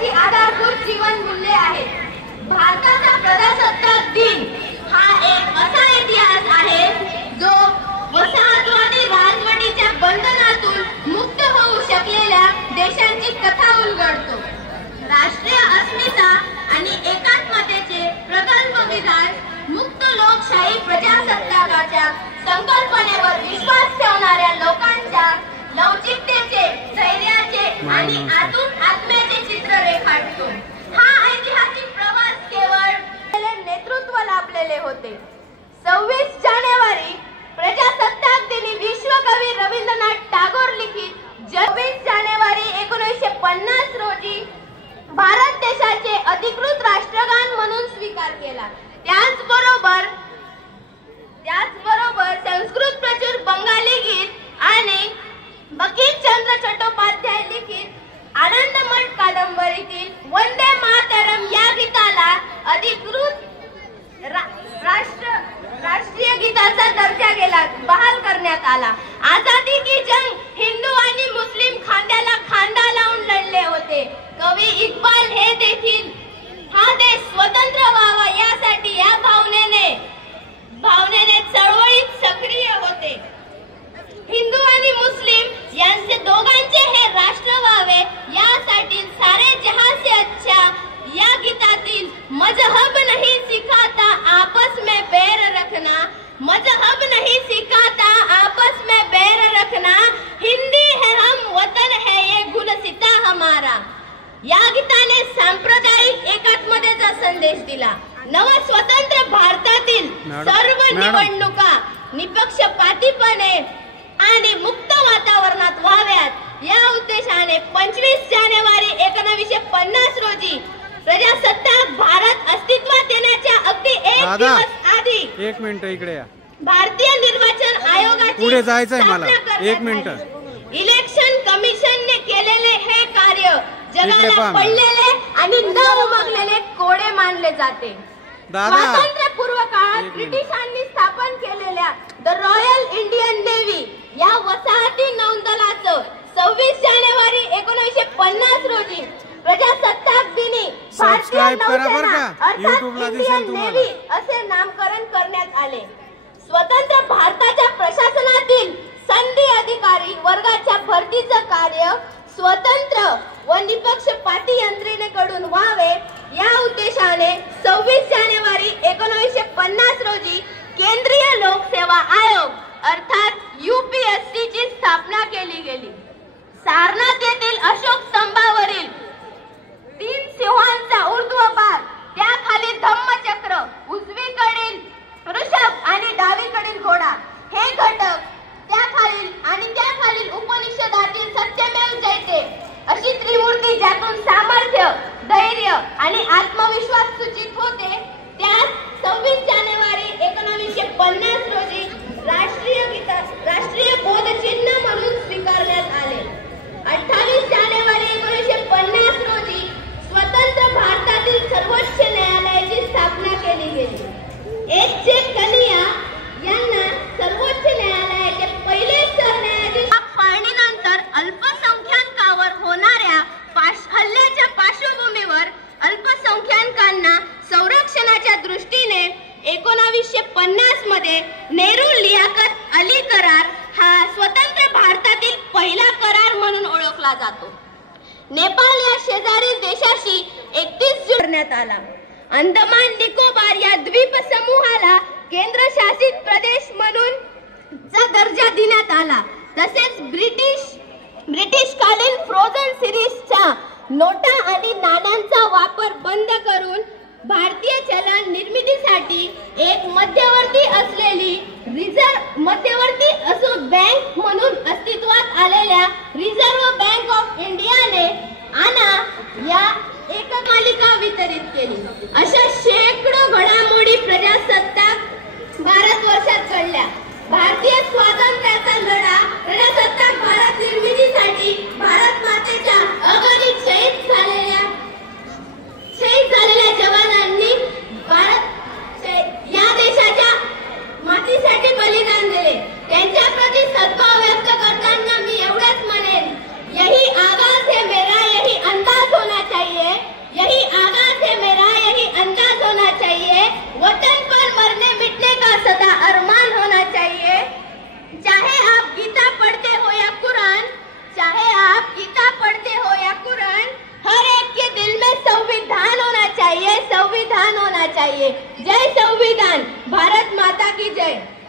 याची आधारभूत जीवन मूल्ये आहेत। भारताचा प्रजासत्ताक दिन हा एक असा इतिहास आहे जो वसाहतवादी राजवटीच्या बंधनातून मुक्त होऊ शकलेल्या देशांची कथा उलगडतो। राष्ट्रीय अस्मिता आणि एकात्मतेचे प्रगल्भ विकास, मुक्त लोकशाही प्रजासत्ताकाच्या संकल्पनेवर विश्वास ठेवणाऱ्या लोकांच्या लवचिकतेचे, धैर्याचे आणि आतून आत्म्याचे चित्र रेखाटतो। हा ऐतिहासिक प्रवास केवळ नेतृत्व लाभलेले होते। 26 जानेवारी प्रजासत्ताक दिनी विश्वकवी रवींद्रनाथ टागोर लिखित 26 जानेवारी 1950 रोजी भारत देशाचे अधिकृत राष्ट्रगान म्हणून स्वीकार केला। त्याचबरोबर संस्कृत प्रचूर बंगाली गीत आणि बंकिमचंद्र चट्टोपाध्याय लिखित आनंदमठ कादंबरीतील वंदे मातरम या गीताला अधिकृत राष्ट्रीय गीताचा दर्जा बहाल करण्यात आला। आझादी की जंग हिंदू आणि मुस्लिम खांद्याला खांदा लावून लढले होते। कवी इक्बाल हे देखील हा देश स्वतंत्र व्हावा यासाठी या भावनेने चळवळीत सक्रिय होते। हिंदू आणि मुस्लिम यांचे दोघांचे हे राष्ट्र व्हावे यासाठी सारे जहां से अच्छा या गीतातील मजहब नहीं सिखाता आपस में बैर रखना, मजहब नहीं सिखाता आपस में बैर रखना, हिंदी है हम वतन है ये गुलसिता हमारा या गीताने सांप्रदायिक एकात्मतेचा संदेश दिला। नव स्वतंत्र भारतातील सर्व निवडणुका निपक्षपातीपणे आणि मुक्त वातावरणात व्हाव्यात या उद्देशाने 25 जानेवारी 1950 रोजी प्रजासत्ताक भारत अस्तित्वात येण्याच्या अगदी एक दिवस आधी एक मिनिट इकडे या। भारतीय निर्वाचन आयोगाची पुढे जायचंय मला एक मिनिट। इलेक्शन कमिशनने केलेले हे कार्य जगाला पडलेले आणि न उमगलेले कोडे मानले जाते। स्वातंत्र्यपूर्व काळात ब्रिटिशांनी स्थापन केलेल्या द रॉयल इंडियन नेव्ही या वसाहती नौदलाचं 26 जानेवारी 1950 रोजी प्रजासत्ताक दिनी भारतीय नौसेना अर्थात इंडियन नेव्ही असे नामकरण करण्यात आले। स्वतंत्र भारताच्या प्रशासनातील संधी अधिकारी वर्गाच्या भरतीचं कार्य स्वतंत्र व निपक्षपाती यंत्रणेकडून व्हावे या उद्देशाने 26 जानेवारी 1950 रोजी केंद्रीय लोकसेवा आयोग अर्थात UPSC ची स्थापना केली गेली। सारनाथ येथील अशोक स्तंभावरील 3 सिंहांचा ऊर्ध्वभाग, त्याखाली धम्मचक्र, उजवीकडील वृषभ आणि डावीकडील घोडा हे घटक, त्याखालील उपनिषदातील सत्यमेव जयते अशी त्रिमूर्ती ज्यातून सामर्थ्य, धैर्य आणि आत्मविश्वास सूचित होते, त्यास 26 जानेवारी 1950 रोजी राष्ट्रीय बोधचिन्ह म्हणून स्वीकारण्यात आले। 28 जानेवारी 1950 रोजी स्वतंत्र भारतातील सर्वोच्च न्यायालयाची स्थापना केली गेली। H.J. कनिया यांना सर्वोच्च न्यायालयाचे पहिले सरन्यायाधीश फाळणीनंतर अल्पसंख्याकांवर होणाऱ्या हल्ल्याच्या पार्श्वभूमीवर अल्पसंख्याकांना संरक्षणाच्या दृष्टीने 1950 मध्ये नेहरू-लियाकत अली करार हा स्वतंत्र भारतातील पहिला करार म्हणून ओळखला जातो। नेपाळ या शेजारील देशाशी 31 जून करण्यात आला। अंदमान निकोबार या द्वीप समूहाला केंद्रशासित प्रदेश म्हणून चा दर्जा देण्यात आला। तसेच ब्रिटिश कालीन फ्रोझन सिरीजच्या नोटा आणि नाण्यांचा वापर बंद करून भारतीय चलन निर्मितीसाठी एक मध्यवर्ती बँक म्हणून अस्तित्वात आलेल्या रिझर्व्ह बँक ऑफ इंडियाने आना या एकमालिका वितरित केली। अशा शेकडो घडामोडी प्रजासत्ताक भारत वर्षात घडल्या। भारतीय स्वातंत्र्याचा लढा, प्रजासत्ताक भारत निर्मितीसाठी भारत मातेच्या अगणित शहीद झालेल्या जवानांनी या देशाच्या मातीसाठी बलिदान दिले। त्यांच्या प्रति सद्भाव व्यक्त करताना मी एवढंच म्हणेन, यही आगाज है मेरा, यही अंदाज होना चाहिए चाहिए। जय संविधान, भारत माता की जय।